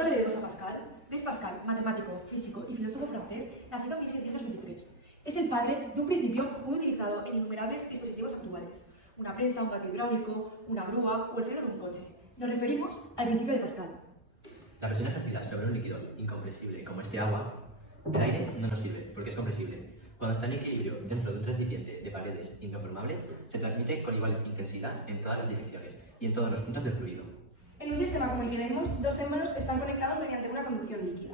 ¿Cuánto le debemos a Pascal? Blaise Pascal, matemático, físico y filósofo francés, nacido en 1623. Es el padre de un principio muy utilizado en innumerables dispositivos actuales. Una prensa, un gato hidráulico, una grúa o el freno de un coche. Nos referimos al principio de Pascal. La presión ejercida sobre un líquido incompresible como este agua, el aire no nos sirve porque es compresible. Cuando está en equilibrio dentro de un recipiente de paredes indeformables, se transmite con igual intensidad en todas las direcciones y en todos los puntos del fluido. En un sistema como el que vemos, dos émbolos están conectados mediante una conducción líquida.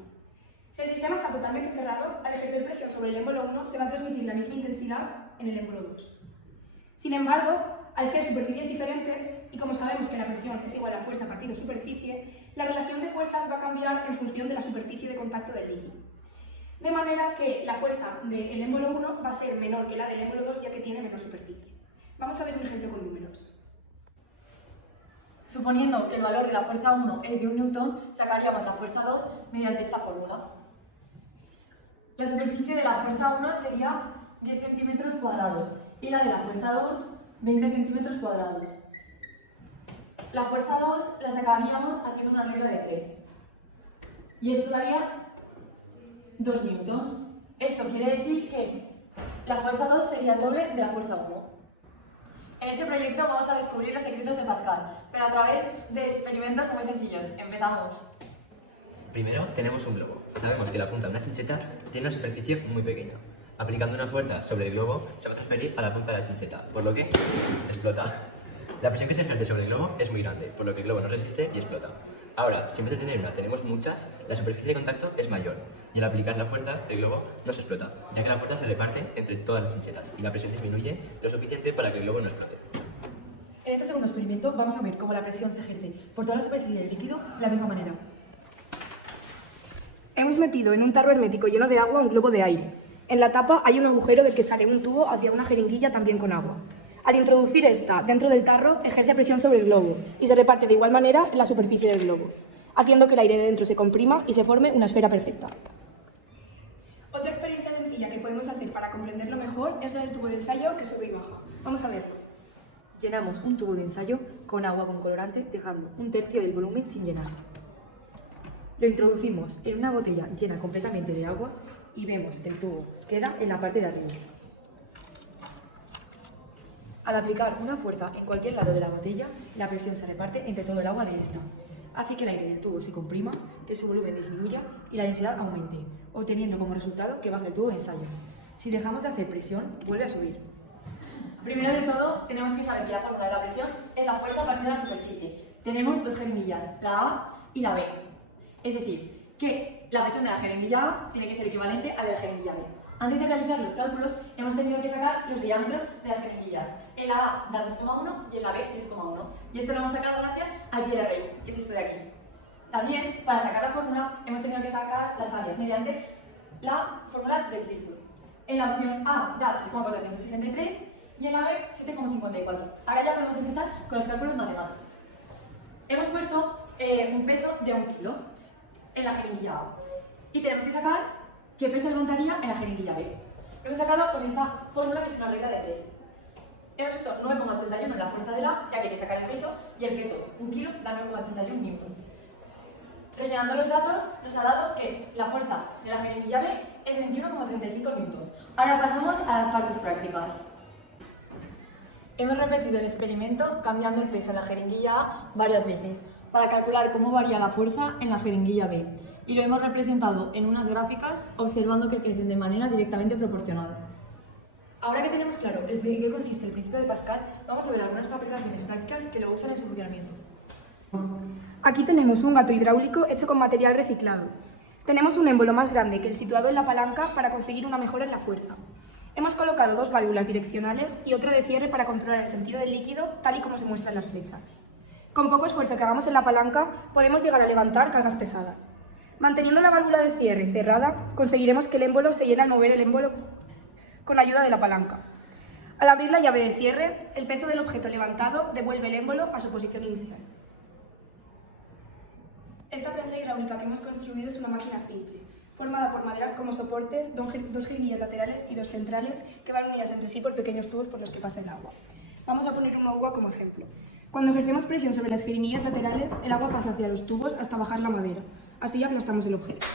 Si el sistema está totalmente cerrado, al ejercer presión sobre el émbolo 1 se va a transmitir la misma intensidad en el émbolo 2. Sin embargo, al ser superficies diferentes, y como sabemos que la presión es igual a fuerza partido superficie, la relación de fuerzas va a cambiar en función de la superficie de contacto del líquido. De manera que la fuerza del émbolo 1 va a ser menor que la del émbolo 2 ya que tiene menor superficie. Vamos a ver un ejemplo con números. Suponiendo que el valor de la fuerza 1 es de 1 newton, sacaríamos la fuerza 2 mediante esta fórmula. La superficie de la fuerza 1 sería 10 centímetros cuadrados y la de la fuerza 2, 20 centímetros cuadrados. La fuerza 2 la sacaríamos haciendo una regla de 3. Y esto daría 2 newtons. Esto quiere decir que la fuerza 2 sería el doble de la fuerza 1. En este proyecto vamos a descubrir los secretos de Pascal, pero a través de experimentos muy sencillos. Empezamos. Primero tenemos un globo. Sabemos que la punta de una chincheta tiene una superficie muy pequeña. Aplicando una fuerza sobre el globo se va a transferir a la punta de la chincheta, por lo que explota. La presión que se ejerce sobre el globo es muy grande, por lo que el globo no resiste y explota. Ahora, si en vez de tener una tenemos muchas, la superficie de contacto es mayor y al aplicar la fuerza el globo no se explota, ya que la fuerza se reparte entre todas las chinchetas y la presión disminuye lo suficiente para que el globo no explote. En este segundo experimento vamos a ver cómo la presión se ejerce por toda la superficie del líquido de la misma manera. Hemos metido en un tarro hermético lleno de agua un globo de aire. En la tapa hay un agujero del que sale un tubo hacia una jeringuilla también con agua. Al introducir esta dentro del tarro, ejerce presión sobre el globo y se reparte de igual manera en la superficie del globo, haciendo que el aire de dentro se comprima y se forme una esfera perfecta. Otra experiencia sencilla que podemos hacer para comprenderlo mejor es la del tubo de ensayo que sube y baja. Vamos a verlo. Llenamos un tubo de ensayo con agua con colorante, dejando un tercio del volumen sin llenar. Lo introducimos en una botella llena completamente de agua y vemos que el tubo queda en la parte de arriba. Al aplicar una fuerza en cualquier lado de la botella, la presión se reparte entre todo el agua de esta. Hace que el aire del tubo se comprima, que su volumen disminuya y la densidad aumente, obteniendo como resultado que baje el tubo de ensayo. Si dejamos de hacer presión, vuelve a subir. Primero de todo, tenemos que saber que la fórmula de la presión es la fuerza partida de la superficie. Tenemos dos jeringuillas, la A y la B. Es decir, que la presión de la jeringuilla A tiene que ser equivalente a la de la jeringuilla B. Antes de realizar los cálculos, hemos tenido que sacar los diámetros de las jeringuillas. En la A da 2,1 y en la B 3,1. Y esto lo hemos sacado gracias al pie de rey, que es esto de aquí. También, para sacar la fórmula, hemos tenido que sacar las áreas mediante la fórmula del círculo. En la opción A da 3,463 y en la B 7,54. Ahora ya podemos empezar con los cálculos matemáticos. Hemos puesto un peso de 1 kilo en la jeringuilla A y tenemos que sacar qué peso levantaría en la jeringuilla B. Lo hemos sacado con esta fórmula que es una regla de 3. Hemos puesto 9,81 en la fuerza de la, ya que hay que sacar el peso, y el peso, 1 kilo, da 9,81 newtons. Rellenando los datos, nos ha dado que la fuerza de la jeringuilla B es 21,35 newtons. Ahora pasamos a las partes prácticas. Hemos repetido el experimento cambiando el peso en la jeringuilla A varias veces para calcular cómo varía la fuerza en la jeringuilla B. Y lo hemos representado en unas gráficas observando que crecen de manera directamente proporcional. Ahora que tenemos claro en qué consiste el principio de Pascal, vamos a ver algunas aplicaciones prácticas que lo usan en su funcionamiento. Aquí tenemos un gato hidráulico hecho con material reciclado. Tenemos un émbolo más grande que el situado en la palanca para conseguir una mejora en la fuerza. Hemos colocado dos válvulas direccionales y otra de cierre para controlar el sentido del líquido, tal y como se muestra en las flechas. Con poco esfuerzo que hagamos en la palanca, podemos llegar a levantar cargas pesadas. Manteniendo la válvula de cierre cerrada, conseguiremos que el émbolo se llene al mover el émbolo con ayuda de la palanca. Al abrir la llave de cierre, el peso del objeto levantado devuelve el émbolo a su posición inicial. Esta prensa hidráulica que hemos construido es una máquina simple, formada por maderas como soportes, dos jeringuillas laterales y dos centrales que van unidas entre sí por pequeños tubos por los que pasa el agua. Vamos a poner un agua como ejemplo. Cuando ejercemos presión sobre las jeringuillas laterales, el agua pasa hacia los tubos hasta bajar la madera. Así aplastamos el objeto.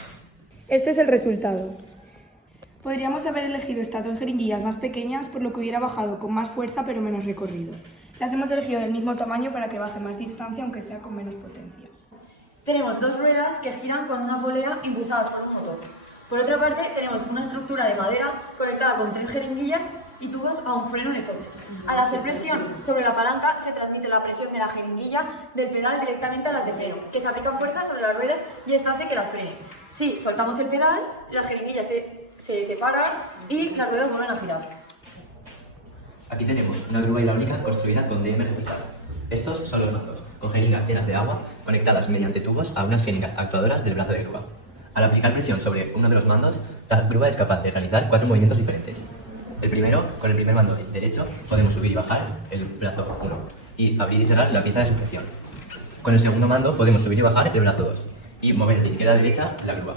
Este es el resultado. Podríamos haber elegido estas dos jeringuillas más pequeñas, por lo que hubiera bajado con más fuerza pero menos recorrido. Las hemos elegido del mismo tamaño para que baje más distancia, aunque sea con menos potencia. Tenemos dos ruedas que giran con una polea impulsadas por un motor. Por otra parte, tenemos una estructura de madera conectada con 3 jeringuillas y tubos a un freno del coche. Al hacer presión sobre la palanca, se transmite la presión de la jeringuilla del pedal directamente a las de freno, que se aplican fuerza sobre la rueda y esto hace que las frene. Si soltamos el pedal, las jeringuillas se separan y las ruedas vuelven a girar. Aquí tenemos una grúa hidráulica construida con DM reciclado. Estos son los mandos, con jeringas llenas de agua conectadas mediante tubos a unas jeringas actuadoras del brazo de grúa. Al aplicar presión sobre uno de los mandos, la grúa es capaz de realizar 4 movimientos diferentes. El primero, con el primer mando derecho, podemos subir y bajar el brazo 1 y abrir y cerrar la pieza de sujeción. Con el segundo mando podemos subir y bajar el brazo 2 y mover de izquierda a derecha la grúa.